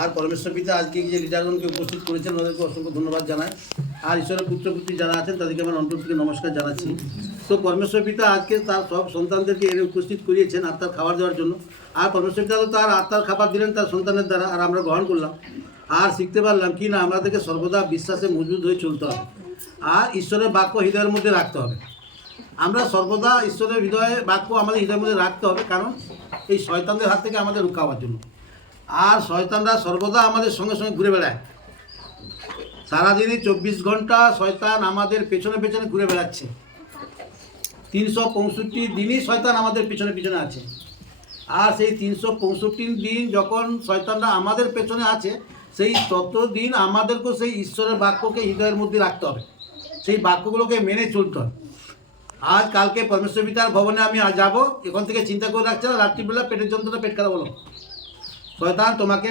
আর পরমেশ্বর পিতা আজকে যে লিডারগণকে উপস্থিত করেছেন ওদেরকে অসংখ্য ধন্যবাদ জানাই। আর ঈশ্বরের পুত্রপুত্রী যারা আছেন তাদেরকে আমার অন্তর থেকে নমস্কার জানাচ্ছি। তো পরমেশ্বর পিতা আজকে তার সব সন্তানদেরকে এনে উপস্থিত করিয়েছেন আত্মার খাবার দেওয়ার জন্য। আর পরমেশ্বর পিতা তো তার আত্মার খাবার দিলেন তার সন্তানের দ্বারা, আর আমরা গ্রহণ করলাম। আর শিখতে পারলাম কি না, আমাদেরকে সর্বদা বিশ্বাসে মজবুত হয়ে চলতে হবে আর ঈশ্বরের বাক্য হৃদয়ের মধ্যে রাখতে হবে। আমরা সর্বদা ঈশ্বরের হৃদয়ে বাক্য আমাদের হৃদয়ের মধ্যে রাখতে হবে, কারণ এই শয়তানদের হাত থেকে আমাদের রক্ষা হওয়ার জন্য। আর শয়তানরা সর্বদা আমাদের সঙ্গে সঙ্গে ঘুরে বেড়ায়, সারাদিনই 24 ঘন্টা শয়তান আমাদের পেছনে পেছনে ঘুরে বেড়াচ্ছে। 365 দিনই শয়তান আমাদের পেছনে পেছনে আছে। আর সেই 365 দিন যখন শয়তানরা আমাদের পেছনে আছে, সেই ততদিন আমাদেরকেও সেই ঈশ্বরের বাক্যকে হৃদয়ের মধ্যে রাখতে হবে, সেই বাক্যগুলোকে মেনে চলতে হবে। আজ কালকে পরমেশ্বর পিতার ভবনে আমি যাব, এখন থেকে চিন্তা করে রাখছি না রাত্রিবেলা পেটের যন্ত্রণা পেট খারাপ হলো, শয়তান তোমাকে